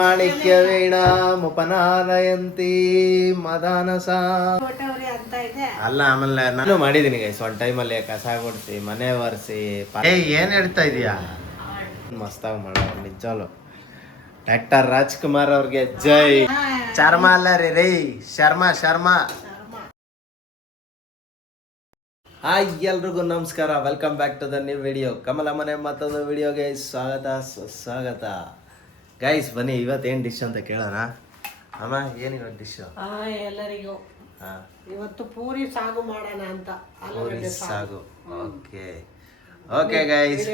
ಮಾಣಿಕ್ಯ ವೀಣಾಮುಪನಾಲಯಂತಿ ಮದಾನಸ ಅಲ್ಲ ಆಮೇಲೆ ನಾನು ಮಾಡಿದೀನಿ ಗೈಸ್ ಒನ್ ಟೈಮಲ್ಲಿ ಕಸ ಗುಡಿಸಿ ಮನೆ ಒರೆಸಿ ಏನ್ ಹೇಳ್ತಾ ಇದೀಯಾ ಮಸ್ತಾಗಿ ಮಾಡೋ ನಿಜಾಲು ಡಾಕ್ಟರ್ ರಾಜ್ಕುಮಾರ್ ಅವ್ರಿಗೆ ಜೈ ಚರ್ಮ ಅಲ್ಲ ರೀ ಶರ್ಮಾ ಹಾಯ್ ಎಲ್ರಿಗೂ ನಮಸ್ಕಾರ welcome back to the new video Kamala ಮನೆ ಮತ್ತೊಂದು ವಿಡಿಯೋಗೆ ಸ್ವಾಗತ ಗೈಸ್ ಬನ್ನಿ ಇವತ್ತೇನು ಡಿಶ್ ಅಂತ ಕೇಳೋಣ ಅಮ್ಮ ಏನು ಇವತ್ತು ಡಿಶ್ ಎಲ್ಲರಿಗೂ ಇವತ್ತು ಪೂರಿ ಸಾಗು ಮಾಡೋಣ ಅಂತ ಪೂರಿ ಸಾಗು ಓಕೆ ಗೈಸ್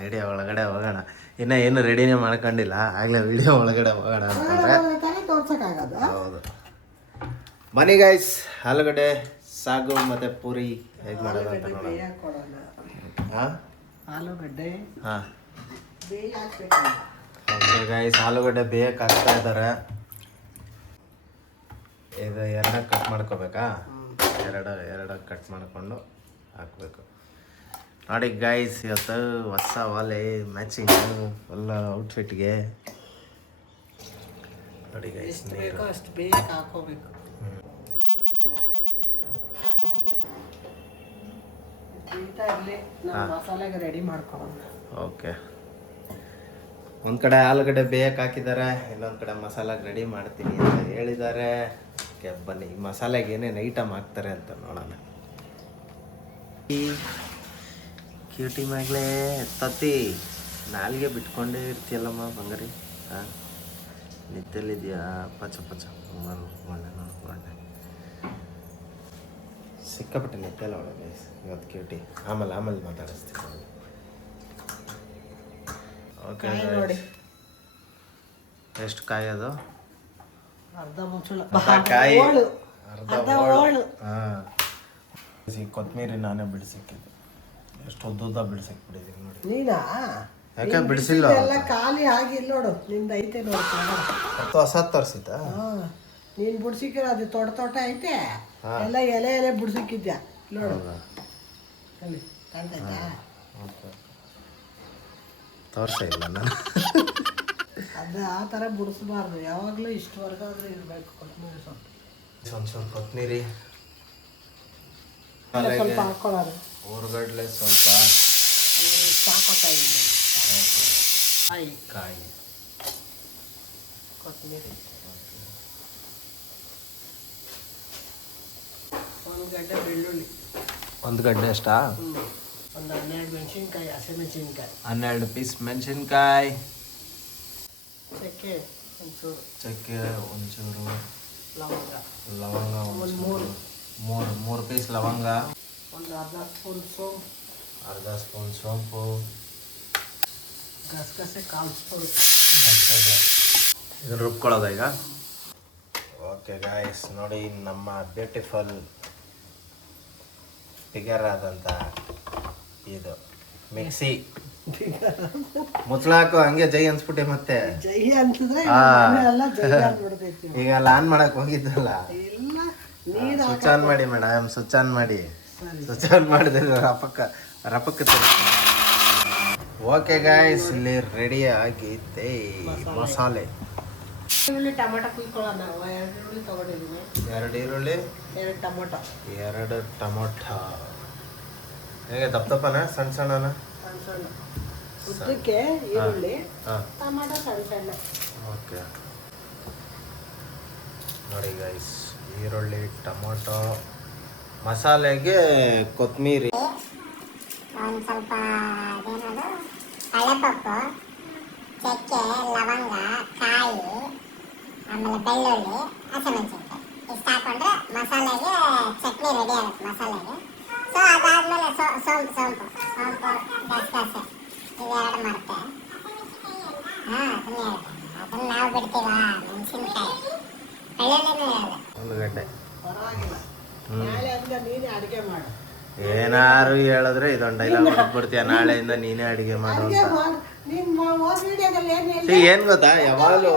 ವಿಡಿಯೋ ಒಳಗಡೆ ಹೋಗೋಣ ಇನ್ನ ಏನು ರೆಡಿನೇ ಮಾಡ್ಕೊಂಡಿಲ್ಲ ಆಗ್ಲೇ ವಿಡಿಯೋ ಒಳಗಡೆ ಹೋಗೋಣ ಅಂತಂದ್ರೆ ಹೌದು ಬನ್ನಿ ಗೈಸ್ ಆಲೂಗಡ್ಡೆ ಸಾಗು ಮತ್ತೆ ಪೂರಿ ಹೇಗೆ ಮಾಡೋದು ಅಂತ ನೋಡೋಣ ಆಲೂಗಡ್ಡೆ ಓಕೆ ಗೈಸ್ ಆಲೂಗಡ್ಡೆ ಬೇಯಕ್ಕೆ ಹಾಕ್ತಾ ಇದ್ದಾರೆ ಇದು ಎರಡು ಕಟ್ ಮಾಡ್ಕೋಬೇಕಾ ಎರಡು ಕಟ್ ಮಾಡಿಕೊಂಡು ಹಾಕಬೇಕು ನೋಡಿ ಗೈಸ್ ಇವತ್ತು ಹೊಸ ಒಲೆ ಮ್ಯಾಚಿಂಗ್ ಎಲ್ಲ ಔಟ್ಫಿಟ್ಗೆ ನೋಡಿ ಗೈಸ್ ಅಷ್ಟು ಬೇಗ ಹಾಕೋಬೇಕು ಮಸಾಲೆಗೆ ರೆಡಿ ಮಾಡ್ಕೊಳ್ಳೋಣ ಓಕೆ ಒಂದು ಕಡೆ ಆಲೂಗಡ್ಡೆ ಬೇಯಕ್ಕೆ ಹಾಕಿದ್ದಾರೆ ಇನ್ನೊಂದು ಕಡೆ ಮಸಾಲಾಗೆ ರೆಡಿ ಮಾಡ್ತೀನಿ ಅಂತ ಹೇಳಿದ್ದಾರೆ ಓಕೆ ಬನ್ನಿ ಮಸಾಲೆಗೆ ಏನೇನು ಐಟಮ್ ಹಾಕ್ತಾರೆ ಅಂತ ನೋಡೋಣ ಕ್ಯೂಟಿ ಮಗಳೇ ತತ್ತಿ ನಾಲ್ಗೆ ಬಿಟ್ಕೊಂಡೇ ಇರ್ತೀಯಲ್ಲಮ್ಮ ಬಂಗಾರಿ ಹಾಂ ನಿದ್ದೆಲ್ಲಿದೆಯಾ ಪಚ ಒಳ್ಳೆ ನೋಡ್ಕೊಂಡೆ ಸಿಕ್ಕಾಪಟ್ಟೆ ನಿದ್ದೆಲ್ಲ ಒಳಗೆ ಇವತ್ತು ಕ್ಯೂಟಿ ಆಮೇಲೆ ಮಾತಾಡಿಸ್ತೀನಿ ಓಕೆ ನೋಡಿ ಎಷ್ಟು ಕಾಯಿ ಅದು ಅರ್ಧ ಮುಚ್ಚಳ ಕಾಯಿ ಅರ್ಧ ಹೋಳು ಹಾಂ ಕೊತ್ತಂಬರಿ ನಾನೇ ಬಿಡಿಸಿಕ್ಕಿದ್ದೆ ಎಷ್ಟು ಉದ್ದ ಬಿಡಿಸಕ್ಕೆ ಬಿಟ್ಟಿದ್ದೀನಿ ನೋಡಿ ನೀನಾ ಯಾಕೆ ಬಿಡಿಸಿಲ್ಲ ಎಲ್ಲ ಖಾಲಿ ಆಗಿಲ್ಲ ನೋಡು ನಿಂದ ಐತೆ ನೋಡು ಹೊಸ ತರಿಸಿದ್ದ ನೀನು ಬಿಡ್ಸಿಕ್ಕಿರ ಅದು ತೋಟ ಐತೆ ಎಲ್ಲ ಎಲೆ ಬಿಡ್ಸಿಕ್ಕಿದ್ಯಾ ನೋಡು ಅಲ್ಲಿ ಕಾಣ್ತೈತಾ ತೋರಿಸ ಇಲ್ಲ ನಾನು ಅದು ಆ ಥರ ಬಿಡಿಸ್ಬಾರ್ದು ಯಾವಾಗಲೂ ಇಷ್ಟವರೆಗೂ ಆದರೂ ಇರಬೇಕು ಕೊತ್ತಂಬರಿ ಸೊಪ್ಪು ಸ್ವಲ್ಪ ಕೊತ್ತಂಬರಿ ಸ್ವಲ್ಪ ಹಾಕ್ಕೊಳ್ಳೋದು ಊರ್ಗಡ್ಲೆ ಸ್ವಲ್ಪ ಸಾಕೋತಾ ಕಾಯಿ ಕೊತ್ತಂಬರಿ ಒಂದು ಗಡ್ಡೆ ಬೆಳ್ಳುಳ್ಳಿ ಒಂದು ಗಡ್ಡೆ ಅಷ್ಟಾ ಒಂದು 12 ಮೆಣಸಿನ್ಕಾಯಿ ಹಸಿಮೆಣಸಿನ್ಕಾಯಿ 12 ಪೀಸ್ ಮೆಣಸಿನ್ಕಾಯಿ ಚಕ್ಕೆ ಒಂಚೂರು ಲವಂಗ ಒಂದು ಮೂರು ಪೀಸ್ ಲವಂಗ ಒಂದು ಅರ್ಧ ಸ್ಪೂನ್ ಸೋಂಪು ಗಸಗಸೆ 1/4 ಸ್ಪೂನ್ ಇದನ್ನು ರುಬ್ಕೊಳ್ಳೋದ ಈಗ ಓಕೆ ಗಾಯ್ಸ್ ನೋಡಿ ನಮ್ಮ ಬ್ಯೂಟಿಫುಲ್ ಫಿಗರ್ ಆದಂಥ ಇದು ಮಿಕ್ಸಿ ಮುಚ್ಚಳಾಕು ಹಂಗೆ ಜೈ ಅನ್ಸ್ಬಿಟ್ಟೆ ಮತ್ತೆ ಜೈ ಅಂತಂದ್ರೆ ಈಗ ಆನ್ ಮಾಡಕ್ ಹೋಗಿದ್ದಲ್ಲ ಸ್ವಿಚ್ ಆನ್ ಮಾಡಿ ಮೇಡಮ್ ಸ್ವಿಚ್ ಆನ್ ಮಾಡಿದ್ರೆ ರಪಕ್ಕ ಓಕೆ ಗಾಯ್ಸ್ ಇಲ್ಲಿ ರೆಡಿ ಆಗೈತೆ ಮಸಾಲೆ ಈರುಳ್ಳಿ ಟೊಮೆಟೊ ಕುಯ್ಕೊಳ್ಳೋಣ 2 ಈರುಳ್ಳಿ ತಗೊಂಡಿದ್ದೀನಿ 2 ಈರುಳ್ಳಿ 2 ಟೊಮೊಟೊ ಹೇಗೆ ದಪ್ಪನ ಸಣ್ಣ ಉದ್ದಕ್ಕೆ ಈರುಳ್ಳಿ ಟೊಮೆಟೊ ಸಣ್ಣ ಓಕೆ ನೋಡಿ ಗೈಸ್ ಈರುಳ್ಳಿ ಟೊಮೊಟೊ ಮಸಾಲೆಗೆ ಕೊತ್ತಂಬರಿ ಒಂದು ಸ್ವಲ್ಪ ಅದೇನದು ಕಳೆಪಪ್ಪು ಚಕ್ಕೆ ಲವಂಗ ಕಾಯಿ ಆಮೇಲೆ ಬೆಳ್ಳುಳ್ಳಿ ಹಸಿಮೆಣಸಿನ್ಕಾಯಿ ಇಷ್ಟು ಹಾಕೊಂಡ್ರೆ ಮಸಾಲೆಗೆ ಚಟ್ನಿ ರೆಡಿ ಆಗುತ್ತೆ ಮಸಾಲೆಗೆ ಸೊ ಅದಾದಮೇಲೆ ಸೋಂಪು ಗಸಗಸೆ ಇವೆರಡು ಮಾಡ್ತೆ ಅದನ್ನು ನಾವು ಬಿಡ್ತೀವ ಮೆಣಸಿನ್ಕಾಯಿ ಬೆಳ್ಳುಳ್ಳಿನೂ ಒಂದು ಗಡ್ಡೆ ಪರವಾಗಿಲ್ಲ ನಾಳೆಯಿಂದ ನೀನೇ ಅಡುಗೆ ಮಾಡು ಏನಾರು ಹೇಳಿದ್ರೆ ಇದೊಂದು ಡೈಲಾಗ್ ಬಿಡ್ತೀಯ ನಾಳೆಯಿಂದ ನೀನೇ ಅಡುಗೆ ಮಾಡು ನಿಮ್ಮ ಹೋದ ವಿಡಿಯೋದಲ್ಲಿ ಏನು See, ಏನ್ ಗೊತ್ತಾ, ಯಾವಾಗಲೂ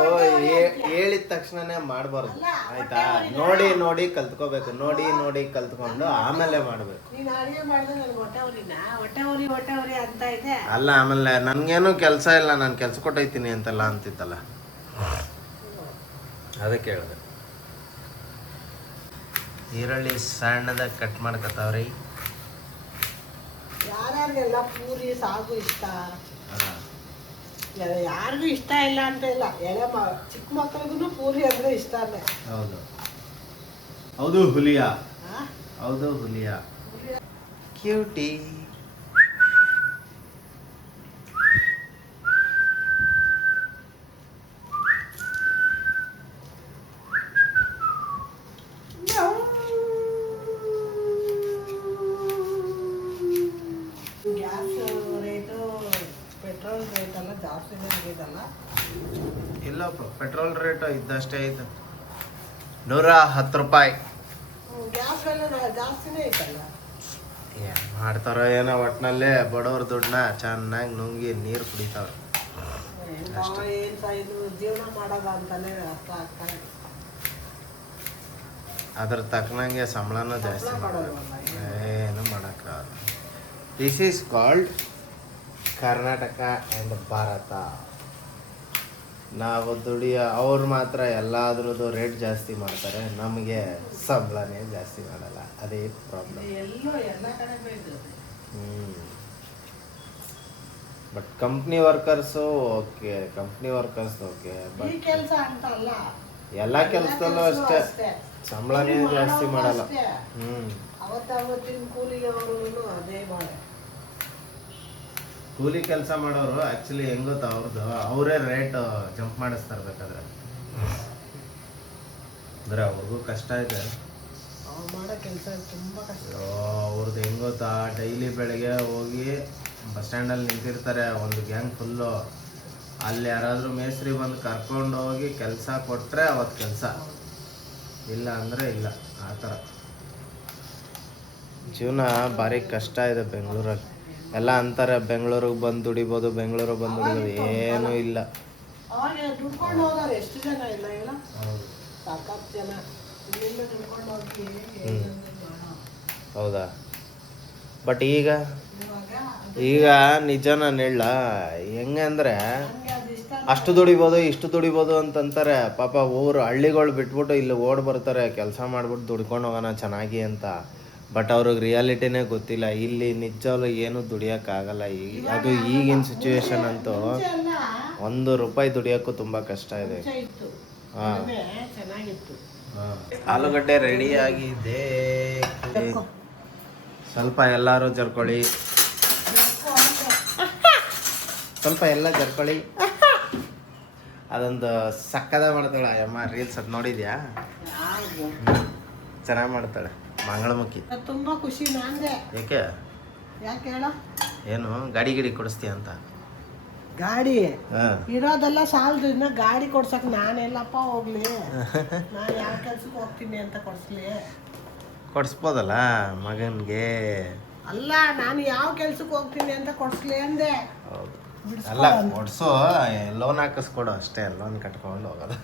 ಹೇಳಿದ ತಕ್ಷಣನೇ ಮಾಡಬಾರ್ದು ಆಯ್ತಾ. ನೋಡಿ ನೋಡಿ ಕಲ್ತ್ಕೋಬೇಕು, ನೋಡಿ ನೋಡಿ ಕಲ್ತ್ಕೊಂಡು ಆಮೇಲೆ ಮಾಡ್ಬೇಕು. ನೀನು ಅಡುಗೆ ಮಾಡಿದ್ರೆ ನನಗೆ ಹೊಟ್ಟೆ ಉರಿ ಅಂತ ಇದೆ. ಅಲ್ಲ, ಆಮೇಲೆ ನನ್ಗೇನು ಕೆಲಸ ಇಲ್ಲ, ನಾನು ಕೆಲಸ ಕೊಟ್ಟೈತೀನಿ ಅಂತೆಲ್ಲ ಅಂತಿತ್ತಲ್ಲ, ಅದಕ್ಕೆ ಹೇಳಿದೆ. ಈರುಳ್ಳಿ ಸಣ್ಣದಾಗಿ ಕಟ್ ಮಾಡ್ಕೊತಾವ್ರಿ. ಯಾರ್ಯಾರಿಗೆಲ್ಲ ಪೂರಿ ಸಾಗು ಇಷ್ಟ, ಯಾರಿಗೂ ಇಷ್ಟ ಇಲ್ಲ ಅಂತ ಇಲ್ಲ. ಚಿಕ್ಕ ಮಕ್ಕಳಿಗೂ ಪೂರಿ ಅಂದ್ರೆ ಇಷ್ಟನೇ. ಹೌದು ಹೌದು ಹುಲಿಯಾ, ಹೌದು ಹುಲಿಯಾ, cutie. Gas rate petrol rate ಎಲ್ಲ ಜಾಸ್ತಿನೇ ಆಗಿದಲ್ಲ. ಇಲ್ಲಪ್ಪ, ಪೆಟ್ರೋಲ್ ರೇಟ್ ಇದ್ದಷ್ಟೇ ಐತೆ, 110 ರೂಪಾಯಿ. ಗ್ಯಾಸ್ ಎಲ್ಲ ಜಾಸ್ತಿನೇ ಐತಲ್ಲ. ಏನ್ ಮಾಡ್ತಾರೋ ಏನೋ, ಒಟ್ಟಿನಲ್ಲೇ ಬಡವ್ರ ದುಡ್ಡನ್ನ ಚೆನ್ನಾಗಿ ನುಂಗಿ ನೀರು ಕುಡಿತಾವ್ರೆ. ಇದು ಜೀವನ ಮಾಡೋದ ಅಂತಾನೆ ಅರ್ಥ ಆಗ್ತಾರೆ. ಅದ್ರ ತಕ್ಕನಂಗೆ ಸಂಬಳನೂ ಜಾಸ್ತಿ ಏನು ಮಾಡೋಕ್ಕಾಗಲ್ಲ. This is called Karnataka and Bharat. ನಾವು ಅವ್ರು ಮಾತ್ರ ಎಲ್ಲಾದ್ರದ್ದು ರೇಟ್ ಜಾಸ್ತಿ ಮಾಡ್ತಾರೆ, ನಮಗೆ ಸಂಬಳನೇ ಜಾಸ್ತಿ ಮಾಡಲ್ಲ. ಅದೇ ಪ್ರಾಬ್ಲಮ್. ಎಲ್ಲ ಕಡೆ but company workers okay, but ಕೆಲಸ ಅಂತ ಅಲ್ಲ, ಎಲ್ಲ ಕೆಲಸದಲ್ಲೂ ಅಷ್ಟೇ ಸಂಬಳನೇ ಜಾಸ್ತಿ ಮಾಡಲ್ಲ. ಅವತ್ತಿನ ಕೂಲಿಗೆ ಅವರು ಅದೇ ಮಾಡಿ. ಕೂಲಿ ಕೆಲಸ ಮಾಡೋರು ಆ್ಯಕ್ಚುಲಿ ಹೆಂಗ್ ಗೊತ್ತಾ, ಅವರೇ ರೇಟ್ ಜಂಪ್ ಮಾಡಿಸ್ತಾರೆ ಬೇಕಾದ್ರೆ. ಅಂದರೆ ಅವ್ರಿಗೂ ಕಷ್ಟ ಇದೆ, ಅವ್ರು ಮಾಡೋ ಕೆಲಸ ತುಂಬ ಕಷ್ಟ. ಅವ್ರದ್ದು ಹೆಂಗ್ ಗೊತ್ತಾ, ಡೈಲಿ ಬೆಳಗ್ಗೆ ಹೋಗಿ ಬಸ್ ಸ್ಟ್ಯಾಂಡಲ್ಲಿ ನಿಂತಿರ್ತಾರೆ ಒಂದು ಗ್ಯಾಂಗ್ ಫುಲ್ಲು. ಅಲ್ಲಿ ಯಾರಾದರೂ ಮೇಸ್ತ್ರಿ ಬಂದು ಕರ್ಕೊಂಡು ಹೋಗಿ ಕೆಲಸ ಕೊಟ್ಟರೆ ಅವತ್ತು ಕೆಲಸ, ಇಲ್ಲ ಅಂದರೆ ಇಲ್ಲ. ಆ ಥರ ಜೀವನ ಭಾರಿ ಕಷ್ಟ ಇದೆ ಬೆಂಗಳೂರಲ್ಲಿ. ಎಲ್ಲ ಅಂತಾರೆ ಬೆಂಗಳೂರಿಗೆ ಬಂದು ದುಡಿಬೋದು, ಏನೂ ಇಲ್ಲ. ಅವಾಗ ದುಡ್ಕೊಂಡು ಹೋಗೋರು ಎಷ್ಟು ಜನ ಇಲ್ಲ ಇಲ್ಲ, ಸಾಕಷ್ಟು ಜನ ಇಲ್ಲಿಂದ ದುಡ್ಕೊಂಡು ಹೋಗಿ. ಹೌದಾ? ಬಟ್ ಈಗ ನಿಜ ನಾನು ಹೇಳ ಹೆಂಗೆ ಅಂದರೆ, ಅಷ್ಟು ದುಡಿಬೋದು ಇಷ್ಟು ದುಡಿಬೋದು ಅಂತಂತಾರೆ. ಪಾಪ ಹಳ್ಳಿಗಳು ಬಿಟ್ಬಿಟ್ಟು ಇಲ್ಲಿ ಓಡ್ ಬರ್ತಾರೆ ಕೆಲಸ ಮಾಡ್ಬಿಟ್ಟು ದುಡ್ಕೊಂಡು ಹೋಗೋಣ ಚೆನ್ನಾಗಿ ಅಂತ. ಬಟ್ ಅವ್ರಿಗೆ ರಿಯಾಲಿಟಿನೇ ಗೊತ್ತಿಲ್ಲ. ಇಲ್ಲಿ ನಿಜವೂ ಏನು ದುಡಿಯೋಕ್ಕಾಗಲ್ಲ. ಅದು ಈಗಿನ ಸಿಚುವೇಶನ್ ಅಂತೂ ₹1 ದುಡಿಯೋಕ್ಕೂ ತುಂಬ ಕಷ್ಟ ಇದೆ. ಹಾಂ, ಆಲೂಗಡ್ಡೆ ರೆಡಿಯಾಗಿದೆ. ಸ್ವಲ್ಪ ಎಲ್ಲರೂ ಜರ್ಕೊಳ್ಳಿ, ಸ್ವಲ್ಪ ಎಲ್ಲ ಜರ್ಕೊಳ್ಳಿ. ಅದೊಂದು ಸಕ್ಕದ ಮಾಡ್ತಾಳೆ ಅಮ್ಮ, ರೀಲ್ಸ್ ಅದು ನೋಡಿದ್ಯಾ? ಚೆನ್ನಾಗಿ ಮಾಡ್ತಾಳೆ ಮಂಗಳಮುಖಿ. ತುಂಬಾ ಖುಷಿ ನಂಗೆ. ಯಾಕೆ ಹೇಳ? ಏನು ಗಾಡಿ ಕೊಡಿಸ್ತೀಯ ಅಂತ? ಗಾಡಿ ಇರೋದೆಲ್ಲ ಸಾಲದು, ಇನ್ನ ಗಾಡಿ ಕೊಡ್ಸಕ್ ನಾನೆಲ್ಲಪ್ಪ ಹೋಗ್ಲಿ? ನಾನು ಯಾವ ಕೆಲ್ಸಕ್ಕೆ ಹೋಗ್ತೀನಿ ಅಂತ ಕೊಡಿಸ್ಬೋದಲ್ಲ ಮಗನ್ಗೆ? ಅಲ್ಲ, ನಾನು ಯಾವ ಕೆಲ್ಸಕ್ಕೆ ಹೋಗ್ತೀನಿ ಅಂತ ಕೊಡ್ಸ್ಲಿ ಅಂದೆ. ಹೌದು, ಅಲ್ಲ ಕೊಡ್ಸು, ಲೋನ್ ಹಾಕಿಸ್ಕೊಡು ಅಷ್ಟೇ, ಲೋನ್ ಕಟ್ಕೊಂಡು ಹೋಗೋದು.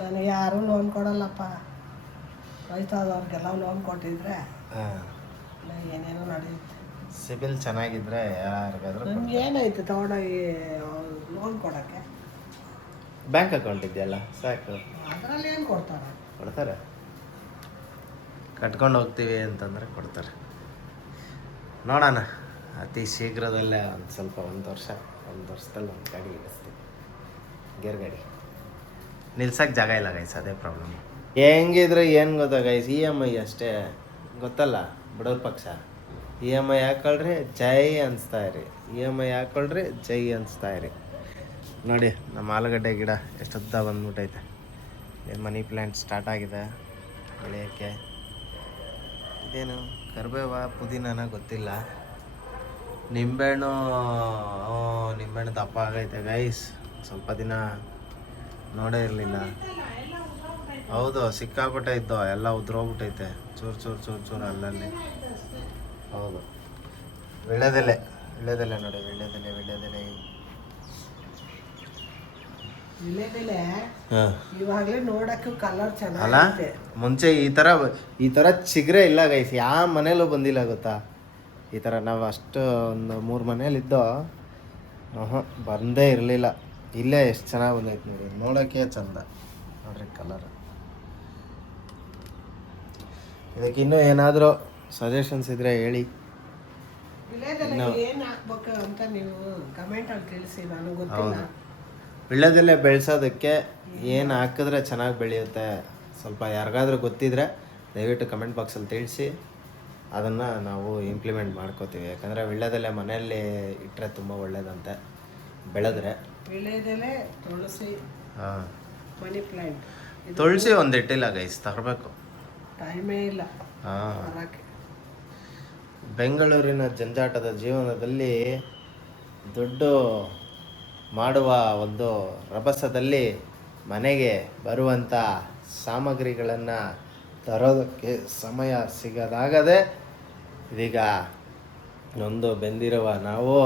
ನನಗೆ ಯಾರು ಲೋನ್ ಕೊಡಲ್ಲಪ್ಪ. ರೈತದವ್ರಿಗೆಲ್ಲ ಲೋನ್ ಕೊಟ್ಟಿದ್ರೆ ಏನೇನೋ ನಡೆಯುತ್ತೆ. ಸಿಬಿಲ್ ಚೆನ್ನಾಗಿದ್ರೆ ಯಾರಿಗಾದ್ರೂ. ನಮ್ಗೆ ಏನಾಯ್ತು ತಗೊಂಡೋಗಿ ಲೋನ್ ಕೊಡೋಕ್ಕೆ? ಬ್ಯಾಂಕ್ ಅಕೌಂಟ್ ಇದೆಯಲ್ಲ ಸಾಕು. ಅದರಲ್ಲಿ ಏನು ಕೊಡ್ತಾರೆ, ಕಟ್ಕೊಂಡು ಹೋಗ್ತೀವಿ ಅಂತಂದರೆ ಕೊಡ್ತಾರೆ. ನೋಡೋಣ, ಅತಿ ಶೀಘ್ರದಲ್ಲೇ ಒಂದು ವರ್ಷದಲ್ಲಿ ಒಂದು ಗಾಡಿ ಇಡಿಸ್ತೀವಿ, ಗೇರ್ ಗಾಡಿ. ನಿಲ್ಸಕ್ಕೆ ಜಾಗ ಇಲ್ಲ ಗೈಸ್, ಅದೇ ಪ್ರಾಬ್ಲಮ್. ಹೆಂಗಿದ್ರೆ ಏನು ಗೊತ್ತಾ ಗೈಸ್, EMI ಅಷ್ಟೇ ಗೊತ್ತಲ್ಲ, ಬಡವ್ರ ಪಕ್ಷ. EMI ಹಾಕೊಳ್ರಿ ಜೈ ಅನಿಸ್ತಾ ಇರಿ, EMI ಹಾಕೊಳ್ರಿ ಜೈ ಅನಿಸ್ತಾ ಇರಿ. ನೋಡಿ ನಮ್ಮ ಆಲೂಗಡ್ಡೆ ಗಿಡ ಎಷ್ಟುದ್ದ ಬಂದ್ಬಿಟ್ಟೈತೆ. ಮನಿ ಪ್ಲ್ಯಾಂಟ್ ಸ್ಟಾರ್ಟ್ ಆಗಿದೆ ಬೆಳೆಯೋಕ್ಕೆ. ಇದೇನು ಕರಿಬೇವ ಪುದೀನನ ಗೊತ್ತಿಲ್ಲ. ನಿಂಬೆಹಣ್ಣು ದಪ್ಪ ಆಗೈತೆ ಗೈಸ್, ಸ್ವಲ್ಪ ದಿನ ನೋಡೇ ಇರಲಿಲ್ಲ. ಹೌದು, ಸಿಕ್ಕಾಪಟ್ಟೆ ಇದ್ದೋ, ಎಲ್ಲ ಉದ್ರೋಗ್ಬಿಟ್ಟೈತೆ ಚೂರು ಅಲ್ಲಲ್ಲಿ. ಹೌದು, ವೀಳ್ಯದೆಲೆ ನೋಡಿ, ವೀಳ್ಯದೆಲೆ ವಿಳೆದೆಲೆ ಹಾಂ ಇವಾಗಲೇ ನೋಡಕ್ಕೆ ಕಲರ್ ಅಲ್ಲ ಚೆನ್ನಾಗಿದೆ. ಮುಂಚೆ ಈ ಥರ ಚಿಗ್ರೆ ಇಲ್ಲ ಗೈಸ್, ಯಾವ ಮನೇಲೂ ಬಂದಿಲ್ಲ ಗೊತ್ತಾ ಈ ಥರ. ನಾವು ಅಷ್ಟು ಒಂದು 3 ಮನೇಲಿದ್ದೋ ಬಂದೇ ಇರಲಿಲ್ಲ. ಇಲ್ಲೇ ಎಷ್ಟು ಚೆನ್ನಾಗಿ ಬಂದೈತೆ ನೋಡಿ, ನೋಡೋಕ್ಕೆ ಚಂದ ನೋಡ್ರಿ ಕಲರ್. ಇದಕ್ಕೆ ಇನ್ನೂ ಏನಾದರೂ ಸಜೆಷನ್ಸ್ ಇದ್ದರೆ ಹೇಳಿ. ವಿಳೆದೆಲೆ ಏನು ಹಾಕ್ಬೇಕು ಅಂತ ನೀವು ಕಮೆಂಟಲ್ಲಿ ತಿಳಿಸಿ, ನನಗೆ ಗೊತ್ತಿಲ್ಲ. ಹೌದು, ವೀಳ್ಯದೆಲೆ ಬೆಳೆಸೋದಕ್ಕೆ ಏನು ಹಾಕಿದ್ರೆ ಚೆನ್ನಾಗಿ ಬೆಳೆಯುತ್ತೆ ಸ್ವಲ್ಪ ಯಾರಿಗಾದ್ರೂ ಗೊತ್ತಿದ್ರೆ ದಯವಿಟ್ಟು ಕಮೆಂಟ್ ಬಾಕ್ಸಲ್ಲಿ ತಿಳಿಸಿ, ಅದನ್ನು ನಾವು ಇಂಪ್ಲಿಮೆಂಟ್ ಮಾಡ್ಕೋತೀವಿ. ಯಾಕಂದರೆ ವೀಳ್ಯದೆಲೆ ಮನೆಯಲ್ಲಿ ಇಟ್ಟರೆ ತುಂಬ ಒಳ್ಳೇದಂತೆ ಬೆಳೆದ್ರೆ. ವಿಳೆದೆಲೆ, ತುಳಸಿ, ಹಾಂ, ಮನಿ ಪ್ಲಾಂಟ್. ತುಳಸಿ ಒಂದು ಇಟ್ಟಿಲ್ಲ ಗೈಸ್, ತರಬೇಕು. ಟೈಮೇ ಇಲ್ಲ ಹಾಂ, ತರಕ್ಕೆ. ಬೆಂಗಳೂರಿನ ಜಂಜಾಟದ ಜೀವನದಲ್ಲಿ ದುಡ್ಡು ಮಾಡುವ ಒಂದು ರಭಸದಲ್ಲಿ ಮನೆಗೆ ಬರುವಂಥ ಸಾಮಗ್ರಿಗಳನ್ನು ತರೋದಕ್ಕೆ ಸಮಯ ಸಿಗದಾಗದೆ ಇದೀಗ ನೊಂದು ಬೆಂದಿರುವ ನಾವು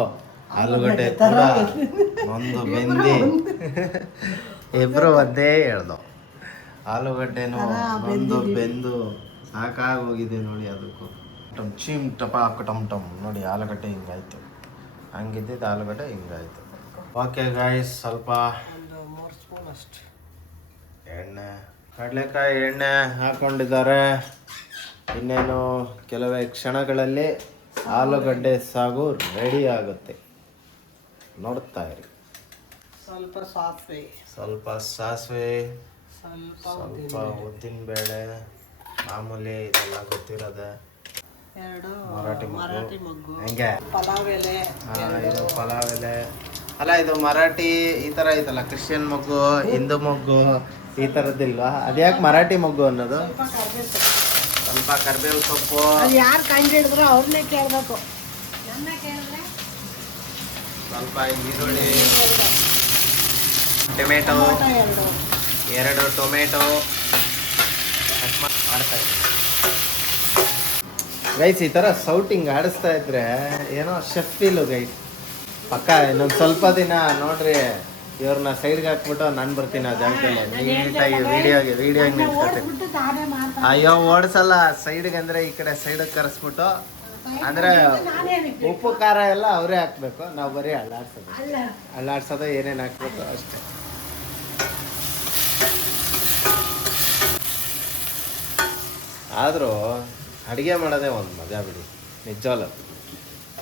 ಆಲೂಗಡ್ಡೆ ಕೂಡ ನೊಂದು ಬೆಂದಿ ಇಬ್ಬರು ಒಂದೇ ಹೇಳ್ದು. ಆಲೂಗಡ್ಡೆನೂ ನೊಂದು ಬೆಂದು ಸಾಕಾಗೋಗಿದೆ ನೋಡಿ. ಅದಕ್ಕೂ ಟಮ್ ಚೀಮ್ ಟಪ ಟಮ್ ಟಮ್ ನೋಡಿ, ಆಲೂಗಡ್ಡೆ ಹಿಂಗಾಯ್ತು, ಹಂಗಿದ್ದಿದ್ದು ಆಲೂಗಡ್ಡೆ ಹಿಂಗಾಯ್ತು. ಓಕೆ ಗಾಯ್ಸ್, ಸ್ವಲ್ಪ ಒಂದು 3 ಸ್ಪೂನ್ ಅಷ್ಟು ಎಣ್ಣೆ, ಕಡಲೆಕಾಯಿ ಎಣ್ಣೆ ಹಾಕ್ಕೊಂಡಿದ್ದಾರೆ. ಇನ್ನೇನು ಕೆಲವೇ ಕ್ಷಣಗಳಲ್ಲಿ ಆಲೂಗಡ್ಡೆ ಸಾಗು ರೆಡಿ ಆಗುತ್ತೆ, ನೋಡ್ತಾ ಇರಿ. ಸ್ವಲ್ಪ ಸಾಸಿವೆ, ಸ್ವಲ್ಪ ಸಾಸಿವೆ, ಸ್ವಲ್ಪ ಸ್ವಲ್ಪ ಉದ್ದಿನಬೇಳೆ, ಮಾಮೂಲಿ ಇದೆಲ್ಲ ಗೊತ್ತಿರೋದೆ. 2 ಮರಾಠಿ ಮರಾಠಿ ಮೊಗ್ಗು, ಹೆಂಗೆ ಪಲಾವ್ ಎಲೆ, ಇದು ಪಲಾವ್ ಎಲೆ ಅಲ್ಲ, ಇದು ಮರಾಠಿ ಈ ಥರ ಐತಲ್ಲ, ಕ್ರಿಶ್ಚಿಯನ್ ಮೊಗ್ಗು, ಹಿಂದೂ ಮೊಗ್ಗು ಈ ಥರದ್ದಿಲ್ವಾ? ಅದ್ಯಾಕೆ ಮರಾಠಿ ಮೊಗ್ಗು ಅನ್ನೋದು? ಸ್ವಲ್ಪ ಕರ್ಬೇವು ಸೊಪ್ಪು. ಸ್ವಲ್ಪ ಕರಿಬೇವು ಸೊಪ್ಪು. ಅದು ಯಾರು ಕಂಡು ಹಿಡಿದ್ರು ಅವ್ರನ್ನೇ ಕೇಳಬೇಕು, ನನ್ನ ಕೇಳಿದ್ರೆ. ಸ್ವಲ್ಪ ಈರುಳ್ಳಿ, ಟೊಮೆಟೊ, 2 ಟೊಮೆಟೊ ಮಾಡ್ತಾ ಇದ್ದೀನಿ ಗೈಸ್. ಈ ಥರ ಸೌಟಿಂಗ್ ಆಡಿಸ್ತಾ ಇದ್ರೆ ಏನೋ ಶೆಫ್ ಫೀಲು ಗೈಸ್. ಪಕ್ಕ ಇನ್ನೊಂದು ಸ್ವಲ್ಪ ದಿನ ನೋಡ್ರಿ, ಇವ್ರನ್ನ ಸೈಡ್ಗೆ ಹಾಕ್ಬಿಟ್ಟು ನಾನು ಬರ್ತೀನಿ ಆ ಜಾಗದಲ್ಲಿ ನೀಟಾಗಿ ವಿಡಿಯೋಗೆ ನಿಂತ್ಕೊತೀನಿ. ಅಯ್ಯೋ ಓಡಿಸಲ್ಲ, ಸೈಡ್ಗೆ ಅಂದರೆ ಈ ಕಡೆ ಸೈಡಿಗೆ ಕರೆಸ್ಬಿಟ್ಟು, ಅಂದರೆ ಉಪ್ಪು ಖಾರ ಎಲ್ಲ ಅವರೇ ಹಾಕ್ಬೇಕು, ನಾವು ಬರೀ ಅಳ್ಳಾಡ್ಸೋದು ಏನೇನು ಹಾಕ್ಬೇಕು ಅಷ್ಟೇ. ಆದರೂ ಅಡುಗೆ ಮಾಡೋದೇ ಒಂದು ಮಜಾ ಬಿಡಿ, ನಿಜವಲ್ಲ.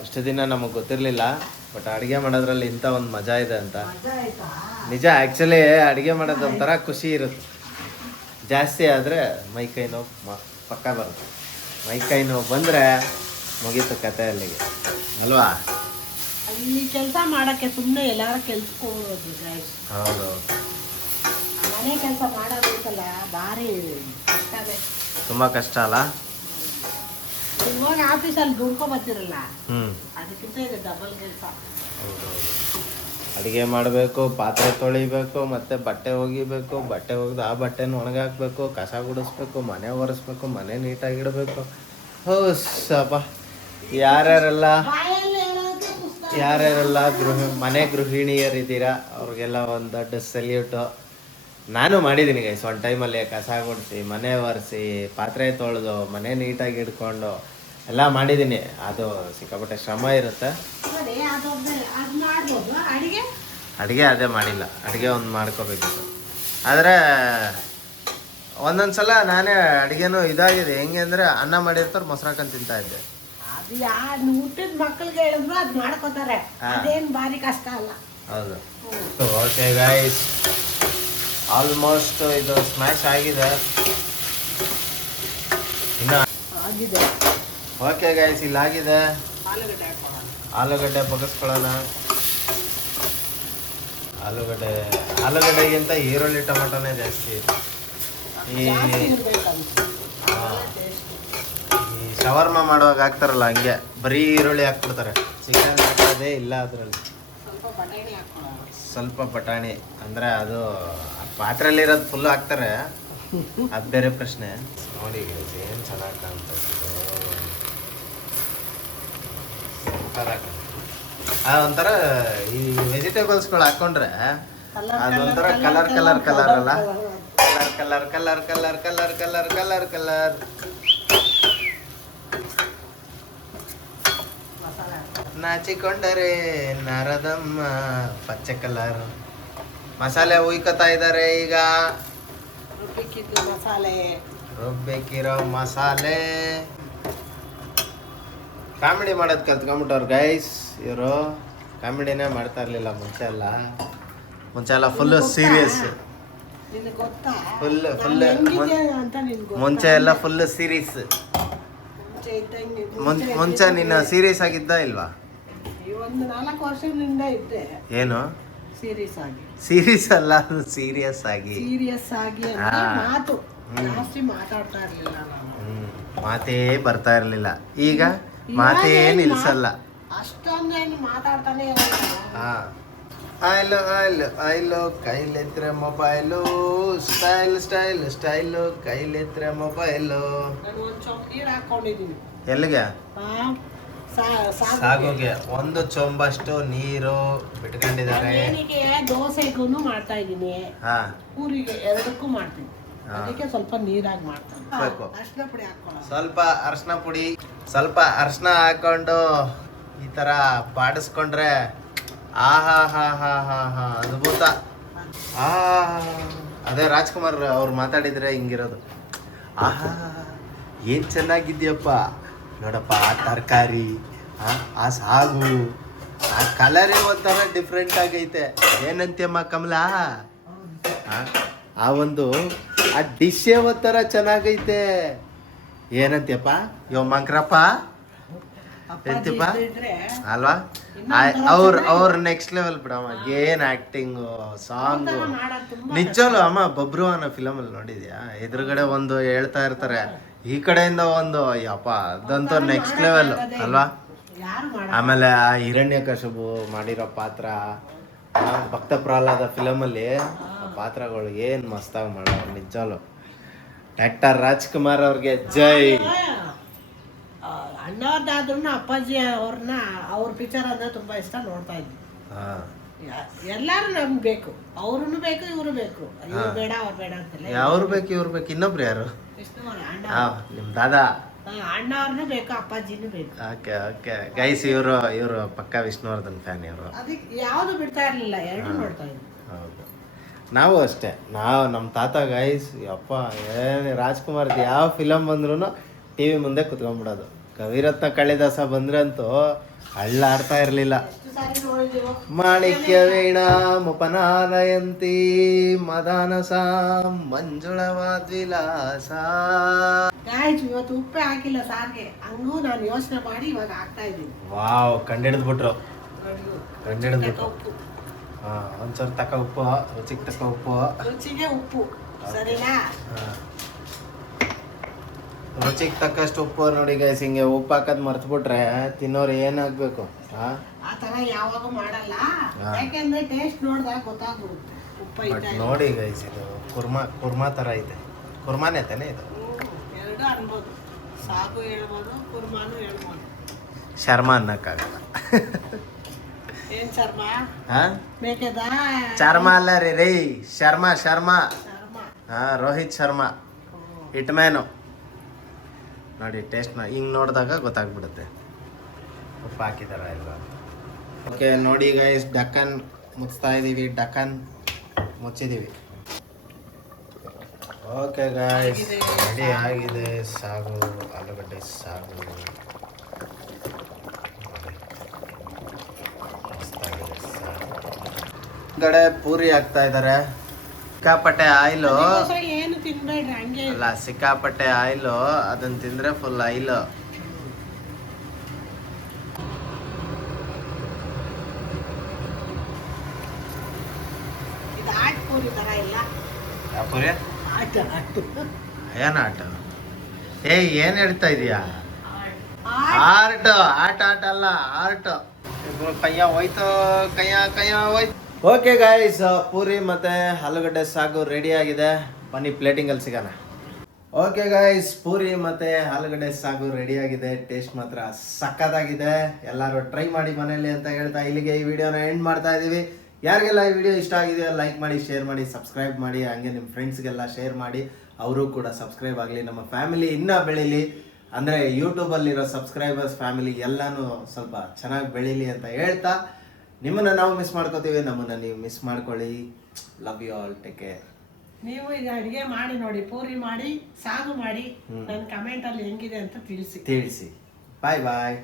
ಅಷ್ಟು ದಿನ ನಮಗೆ ಗೊತ್ತಿರಲಿಲ್ಲ, ಬಟ್ ಅಡುಗೆ ಮಾಡೋದ್ರಲ್ಲಿ ಇಂಥ ಒಂದು ಮಜಾ ಇದೆ ಅಂತ ನಿಜ. ಆ್ಯಕ್ಚುಲಿ ಅಡುಗೆ ಮಾಡೋದು ಒಂಥರ ಖುಷಿ ಇರುತ್ತೆ. ಜಾಸ್ತಿ ಆದರೆ ಮೈಕೈ ನೋವು ಪಕ್ಕ ಬರುತ್ತೆ. ಮೈಕೈ ನೋವು ಬಂದರೆ ಮುಗೀತು ಕತೆ ಅಲ್ಲಿಗೆ, ಅಲ್ವಾ? ಈ ಕೆಲಸ ಮಾಡೋಕ್ಕೆ ಸುಮ್ಮನೆ ಎಲ್ಲಾರು ಕೆಲ್ಸಕ್ಕೆ ಹೋಗೋದು ಗೈಸ್. ಹೌದು, ಮನೆ ಕೆಲಸ ಮಾಡೋದಕ್ಕಲ್ಲ ಭಾರಿ ಕಷ್ಟನೇ, ತುಂಬ ಕಷ್ಟ ಅಲ್ಲ. ಇವಾಗ ಆಫೀಸಲ್ಲಿ ದುಡ್ಕೊಂಬತ್ತಿರಲ್ಲ, ಹ್ಞೂ, ಅದಕ್ಕಿಂತ ಇದು ಡಬಲ್ ಕೆಲಸ. ಅಡುಗೆ ಮಾಡಬೇಕು, ಪಾತ್ರೆ ತೊಳಿಬೇಕು, ಮತ್ತು ಬಟ್ಟೆ ಒಗಿಬೇಕು, ಬಟ್ಟೆ ಒಗೆದು ಆ ಬಟ್ಟೆನ ಒಣಗಾಕಬೇಕು, ಕಸ ಗುಡಿಸ್ಬೇಕು, ಮನೆ ಒರೆಸ್ಬೇಕು, ಮನೆ ನೀಟಾಗಿಡಬೇಕು. ಹೋ ಸಪ, ಯಾರ್ಯಾರೆಲ್ಲ ಮನೆ ಗೃಹಿಣಿಯರಿದ್ದೀರಾ ಅವ್ರಿಗೆಲ್ಲ ಒಂದು ದೊಡ್ಡ ಸಲ್ಯೂಟು. ನಾನು ಮಾಡಿದ್ದೀನಿ ಗೈಸ್ ಒಂದು ಟೈಮಲ್ಲಿ. ಕಸ ಗುಡಿಸಿ, ಮನೆ ಒರೆಸಿ, ಪಾತ್ರೆ ತೊಳೆದು, ಮನೆ ನೀಟಾಗಿ ಇಟ್ಕೊಂಡು ಎಲ್ಲ ಮಾಡಿದ್ದೀನಿ. ಅದು ಸಿಕ್ಕಾಪಟ್ಟೆ ಶ್ರಮ ಇರುತ್ತೆ. ಅಡುಗೆ ಅದೇ ಮಾಡಿಲ್ಲ, ಅಡುಗೆ ಒಂದು ಮಾಡ್ಕೋಬೇಕಿತ್ತು. ಆದರೆ ಒಂದೊಂದು ಸಲ ನಾನೇ ಅಡುಗೆನೂ ಇದಾಗಿದೆ. ಹೆಂಗೆ ಅಂದರೆ ಅನ್ನ ಮಾಡಿರ್ತಾರೆ, ಮೊಸರು ಹಾಕೊಂಡು ತಿಂತಾ ಇದ್ದೆ. ಅದು ಹುಟ್ಟಿದ ಮಕ್ಕಳಿಗೆ ಹೇಳಿದ್ರು ಅದು ಮಾಡ್ಕೋತಾರೆ, ಅದೇನು ಭಾರಿ ಕಷ್ಟ ಅಲ್ಲ. ಹೌದು. ಓಕೆ ಗೈಸ್, ಆಲ್ಮೋಸ್ಟ್ ಇದು ಸ್ಮ್ಯಾಶ್ ಆಗಿದೆ ಇನ್ನು ಆಗಿದೆ. ಓಕೆ ಗೈಸ್, ಇಲ್ಲಾಗಿದೆ. ಆಲೂಗಡ್ಡೆ ಹಾಕೋಣ, ಆಲೂಗಡ್ಡೆ ಬಗ್ಗಿಸ್ಕೊಳ್ಳೋಣ. ಆಲೂಗಡ್ಡೆಗಿಂತ ಈರುಳ್ಳಿ ಟೊಮೆಟೊನೇ ಜಾಸ್ತಿ. ಈ ಶವರ್ಮ ಮಾಡುವಾಗ ಹಾಕ್ತಾರಲ್ಲ ಹಂಗೆ ಬರೀ ಈರುಳ್ಳಿ ಹಾಕ್ಬಿಡ್ತಾರೆ. ಚಿಕನ್ ಹಾಕೋದೇ ಇಲ್ಲ ಅದರಲ್ಲಿ. ಸ್ವಲ್ಪ ಬಟಾಣಿ ಅಂದರೆ ಅದು ಪಾತ್ರೆಯಲ್ಲಿರೋದು ಫುಲ್ಲು ಹಾಕ್ತಾರೆ, ಅದು ಬೇರೆ ಪ್ರಶ್ನೆ. ನೋಡಿ ಏನು ಚೆನ್ನಾಗಿ ಕಾಣ್ತದೆ. ಒಂಥರ ಈ ವೆಜಿಟೇಬಲ್ಸ್ಗಳು ಹಾಕ್ಕೊಂಡ್ರೆ ಅದೊಂಥರ ಕಲರ್ ಕಲರ್ ಕಲರ್ ಅಲ್ಲ, colour colour colour colour colour colour colour. ನಾಚಿಕೊಂಡರೆ ನಾರದಮ್ಮ ಪಚ್ಚೆ ಕಲರ್. ಮಸಾಲೆ ಉಯ್ಕೋತಾ ಇದ್ದಾರೆ ಈಗ. ರುಬ್ಬೇಕಿರೋ ಮಸಾಲೆ. ಕಾಮಿಡಿ ಮಾಡೋದು ಕಲ್ತ್ಕೊಂಡ್ಬಿಟ್ಟವ್ರು ಗೈಸ್ ಇವರು. ಕಾಮಿಡಿನೇ ಮಾಡ್ತಾ ಇರ್ಲಿಲ್ಲ ಮುಂಚೆ ಎಲ್ಲ ಫುಲ್ ಸೀರಿಯಸ್. ಮುಂಚೆ ಎಲ್ಲ ಫುಲ್ ಸೀರಿಯಸ್. ಮುಂಚೆ ನೀನು ಸೀರಿಯಸ್ ಆಗಿದ್ದ ಇಲ್ವಾ? ಒಂದು 4 ವರ್ಷದಿಂದ ಇದ್ದೆ. ಏನು ಸೀರಿಯಸ್ ಅಲ್ಲ, ಸೀರಿಯಸ್ ಆಗಿ ಮಾತು ಜಾಸ್ತಿ ಮಾತಾಡ್ತಾ ಇರ್ಲಿಲ್ಲ ನಾನು. ಮಾತೇ ಬರ್ತಾ ಇರ್ಲಿಲ್ಲ. ಈಗ ಮಾತೇ ನಿಲ್ಸಲ್ಲ. ಅಷ್ಟೊಂದೇನು ಮಾತಾಡ್ತಾನೆ ಐಲು ಕೈಲೆತ್ರೆ ಮೊಬೈಲು, ಸ್ಟೈಲ್ ಸ್ಟೈಲ್ ಸ್ಟೈಲು ಕೈಲೆತ್ರೆ ಮೊಬೈಲು. ನಾನು ಒಂದು ಚೊಂಬ ನೀರು ಹಾಕೊಂಡಿದ್ದೀನಿ. ಎಲ್ಲಿಗೆ? ಸಾಗೋಗೆ ಒಂದು ಚೊಂಬಷ್ಟು ನೀರು ಬಿಟ್ಕೊಂಡಿದ್ದಾರೆ. ದೋಸೆಗೂ ಮಾಡ್ತಾ ಇದ್ದೀನಿ, ಪೂರಿಗೆ ಎರಡಕ್ಕೂ ಮಾಡ್ತೀನಿ. ಅದಕ್ಕೆ ಸ್ವಲ್ಪ ನೀರಾಗಿ ಮಾಡ್ತೀನಿ. ಅರಿಶಿನ ಪುಡಿ ಹಾಕೊಳ್ಳೋದು, ಸ್ವಲ್ಪ ಅರಿಶಿನ ಹಾಕೊಂಡು ಈ ತರ ಬಾಡಿಸ್ಕೊಂಡ್ರೆ ಆಹಾ ಅದ್ಭುತ. ಅದೇ ರಾಜ್ಕುಮಾರ್ ಅವ್ರು ಮಾತಾಡಿದ್ರೆ ಹಿಂಗಿರೋದು. ಆಹಾ ಏನ್ ಚೆನ್ನಾಗಿದ್ಯಪ್ಪ ನೋಡಪ್ಪ, ಆ ತರಕಾರಿ, ಆ ಸಾಗು, ಆ ಕಲರೇ ಒಂಥರ ಡಿಫ್ರೆಂಟ್ ಆಗೈತೆ. ಏನಂತ್ಯಮ್ಮ ಕಮಲಾ? ಆ ಡಿಶ್ಶೇ ಒಂಥರ ಚೆನ್ನಾಗೈತೆ. ಏನಂತ್ಯಪ್ಪ ಮಂಕ್ರಪ್ಪ ಎಂತಪ್ಪ ಅಲ್ವಾ? ಅವ್ರ ನೆಕ್ಸ್ಟ್ ಲೆವೆಲ್ ಬಿಡಮ್ಮ. ಏನ್ ಆಕ್ಟಿಂಗು, ಸಾಂಗು, ನಿಜವಲ್ಲೂ ಅಮ್ಮ. ಬಬ್ರು ಅನ್ನೋ ಫಿಲಮ್ ಅಲ್ಲಿ ನೋಡಿದ್ಯಾ? ಎದುರುಗಡೆ ಒಂದು ಹೇಳ್ತಾ ಇರ್ತಾರೆ, ಈ ಕಡೆಯಿಂದ ಒಂದು, ಯಪ್ಪ ಅದಂತೂ ನೆಕ್ಸ್ಟ್ ಲೆವೆಲ್ ಅಲ್ವಾ? ಆಮೇಲೆ ಆ ಹಿರಣ್ಯಕಶಿಪು ಮಾಡಿರೋ ಪಾತ್ರ, ಭಕ್ತ ಪ್ರಹ್ಲಾದ ಫಿಲಮ್ ಅಲ್ಲಿ ಪಾತ್ರಗಳು ಏನ್ ಮಸ್ತಾಗಿ ಮಾಡೋರು ನಿಜವಲ್ಲೂ. ಡಾಕ್ಟರ್ ರಾಜ್ಕುಮಾರ್ ಅವ್ರಿಗೆ ಜೈ. ಅಣ್ಣವ್ರದ್ದಾದ್ರೂ ಅಪ್ಪಾಜಿ ಅವ್ರ ಪಿಕ್ಚರ್ ಅಂದ್ರೆ ತುಂಬಾ ಇಷ್ಟ, ನೋಡ್ತಾ ಇದ್ವಿ. ಎಲ್ಲಾರು ನಮ್ಗೆ ಬೇಕು, ಅವ್ರೂ ಬೇಕು ಇವ್ರು ಬೇಕು. ಇವ್ರು ಬೇಡ ಅವ್ರು ಬೇಡ ಅಂತಲ್ಲ, ಅವ್ರು ಬೇಕು ಇವ್ರು ಬೇಕು. ಇನ್ನೊಬ್ರು ಯಾರು? ನಿಮ್ ದಾದಾ ಅಣ್ಣವ್ರನ್ನೂ ಬೇಕು, ಅಪ್ಪಾಜಿನೂ ಬೇಕು. ಓಕೆ ಗೈಸ್, ಇವರು ಪಕ್ಕ ವಿಷ್ಣುವರ್ಧನ್ ಫ್ಯಾನ್. ಇವರು ಅದಕ್ಕೆ ಯಾವ್ದು ಬಿಡ್ತಾ ಇರ್ಲಿಲ್ಲ, ಎರಡು ನೋಡ್ತಾ ಇದ್ವಿ. ಹೌದು, ನಾವು ಅಷ್ಟೇ. ನಮ್ಮ ತಾತ ಗೈಸ್, ಅಪ್ಪ ಏನ್ ರಾಜ್ಕುಮಾರ್ದು ಯಾವ ಫಿಲಮ್ ಬಂದ್ರು ಟಿವಿ ಮುಂದೆ ಕುತ್ಕೊಂಡ್ಬಿಡೋದು. ಕವಿರತ್ನ ಕಾಳಿದಾಸ ಬಂದ್ರಂತೂ ಹಳ್ಳಾಡ್ತಾ ಇರ್ಲಿಲ್ಲ. ಮಾಣಿಕ್ಯ ವೀಣಾ ಮುಪನಾಲಯಂತಿ ಮದಾನಸ ಮಂಜುಳವಾದ್ವಿಲಾಸ. ಇವತ್ತು ಉಪ್ಪೆ ಹಾಕಿಲ್ಲ ಸಾರ್ಗೆ, ಹಂಗೂ ನಾನು ಯೋಚನೆ ಮಾಡಿ ಇವಾಗ ಹಾಕ್ತಾ ಇದ್ದೀನಿ. ವಾವ್, ಕಂಡಿಡಿದ್ಬಿಟ್ರು. ಒಂದ್ಸಲ ತಕ್ಕ ಉಪ್ಪು, ರುಚಿಗೆ ತಕ್ಕ ಉಪ್ಪು. ರುಚಿಗೆ ಉಪ್ಪು ಸರಿನಾ? ರುಚಿಗೆ ತಕ್ಕಷ್ಟು ಉಪ್ಪು ನೋಡಿ ಗೈಸ್. ಹಿಂಗೆ ಉಪ್ಪು ಹಾಕೋದ್ ಮರ್ತ್ಬಿಟ್ರೆ ತಿನ್ನೋರು ಏನಾಗ್ಬೇಕು? ಆ ತರ ಯಾವಾಗ ಮಾಡಲ್ಲ, ಯಾಕೆಂದ್ರೆ ಟೇಸ್ಟ್ ನೋಡಿದಾಗ ಗೊತ್ತಾಗ್ಬಿಡುತ್ತೆ ಉಪ್ಪು ಐತೆ. ನೋಡಿ ಗೈಸ್, ಇದು ಕುರ್ಮಾ ತರ ಇದೆ. ಕುರ್ಮಾನೇ ತಾನೆ ಇದು? ಎರಡು ಅನ್ಬೋದು, ಸಾಗು ಹೇಳ್ಬೋದು, ಕುರ್ಮಾನು ಹೇಳ್ಬೋದು. ಶರ್ಮಾ ಅನ್ನಕ್ಕಾಗಲ್ಲ. ಏನ್ ಶರ್ಮ? ಬೇಕದ ಚರ್ಮ ಅಲ್ಲ ರೀ, ಶರ್ಮಾ. ರೋಹಿತ್ ಶರ್ಮಾ ಹಿಟ್ಮ್ಯಾನು. ನೋಡಿ ಟೇಸ್ಟ್ನ ಹಿಂಗೆ ನೋಡಿದಾಗ ಗೊತ್ತಾಗ್ಬಿಡುತ್ತೆ ಉಪ್ಪು ಹಾಕಿದಾರ ಇಲ್ವಾ. ಓಕೆ ನೋಡಿ ಗೈಸ್, ಡಕ್ಕನ್ ಮುಚ್ತಾ ಇದೀವಿ. ಡಕ್ಕನ್ ಮುಚ್ಚಿದೀವಿ. ಓಕೆ ಗೈಸ್, ರೆಡಿ ಆಗಿದೆ ಸಾಗು, ಆಲೂಗಡ್ಡೆ ಸಾಗು. ಕಡೆ ಪೂರಿ ಹಾಕ್ತಾ ಇದ್ದಾರೆ. ಸಿಕ್ಕಾಪಟ್ಟೆ ಆಯಿಲು ಏನು ತಿನ್ಬೇಡ್ರಿ, ಹಂಗೆ ಅಲ್ಲ, ಸಿಕ್ಕಾಪಟ್ಟೆ ಆಯಿಲು. ಅದನ್ನ ತಿಂದ್ರೆ ಫುಲ್ ಆಯಿಲು. ಇದು ಆಟ ಪೂರಿ ತರ ಇಲ್ಲ. ಯಾವ ಪೂರಿ? ಏನ ಆಟ? ಏನ್ ಹೇಳ್ತಾ ಇದೀಯಾ? ಆರ್ಟ್ ಅಲ್ಲ, ಆರ್ಟ್. ಕೈಯ ಹೋಯ್ತು, ಕೈಯ ಹೋಯ್ತು. ಓಕೆ ಗಾಯ್ಸ್, ಪೂರಿ ಮತ್ತೆ ಆಲೂಗಡ್ಡೆ ಸಾಗು ರೆಡಿ ಆಗಿದೆ. ಬನ್ನಿ ಪ್ಲೇಟಿಂಗಲ್ಲಿ ಸಿಗೋಣ. ಓಕೆ ಗಾಯ್ಸ್, ಪೂರಿ ಮತ್ತೆ ಆಲೂಗಡ್ಡೆ ಸಾಗು ರೆಡಿ ಆಗಿದೆ. ಟೇಸ್ಟ್ ಮಾತ್ರ ಸಕ್ಕತ್ತಾಗಿದೆ. ಎಲ್ಲರೂ ಟ್ರೈ ಮಾಡಿ ಮನೆಯಲ್ಲಿ ಅಂತ ಹೇಳ್ತಾ ಇಲ್ಲಿಗೆ ಈ ವಿಡಿಯೋನ ಎಂಡ್ ಮಾಡ್ತಾ ಇದೀವಿ. ಯಾರಿಗೆಲ್ಲ ಈ ವಿಡಿಯೋ ಇಷ್ಟ ಆಗಿದೆಯೋ ಲೈಕ್ ಮಾಡಿ, ಶೇರ್ ಮಾಡಿ, ಸಬ್ಸ್ಕ್ರೈಬ್ ಮಾಡಿ. ಹಂಗೆ ನಿಮ್ಮ ಫ್ರೆಂಡ್ಸ್ಗೆಲ್ಲ ಶೇರ್ ಮಾಡಿ, ಅವರು ಕೂಡ ಸಬ್ಸ್ಕ್ರೈಬ್ ಆಗಲಿ. ನಮ್ಮ ಫ್ಯಾಮಿಲಿ ಇನ್ನೂ ಬೆಳೀಲಿ, ಅಂದರೆ ಯೂಟ್ಯೂಬಲ್ಲಿರೋ ಸಬ್ಸ್ಕ್ರೈಬರ್ಸ್ ಫ್ಯಾಮಿಲಿ ಎಲ್ಲನೂ ಸ್ವಲ್ಪ ಚೆನ್ನಾಗಿ ಬೆಳೀಲಿ ಅಂತ ಹೇಳ್ತಾ, ನಿಮ್ಮನ್ನು ನಾವು ಮಿಸ್ ಮಾಡ್ಕೋತೀವಿ, ನಮ್ಮನ್ನು ನೀವು ಮಿಸ್ ಮಾಡ್ಕೊಳ್ಳಿ. Love you all, take care. ನೀವು ಈಗ ಅಡುಗೆ ಮಾಡಿ ನೋಡಿ, ಪೂರಿ ಮಾಡಿ, ಸಾಗು ಮಾಡಿ, ನನ್ನ ಕಮೆಂಟಲ್ಲಿ ಹೆಂಗಿದೆ ಅಂತ ತಿಳಿಸಿ. ಬಾಯ್ ಬಾಯ್.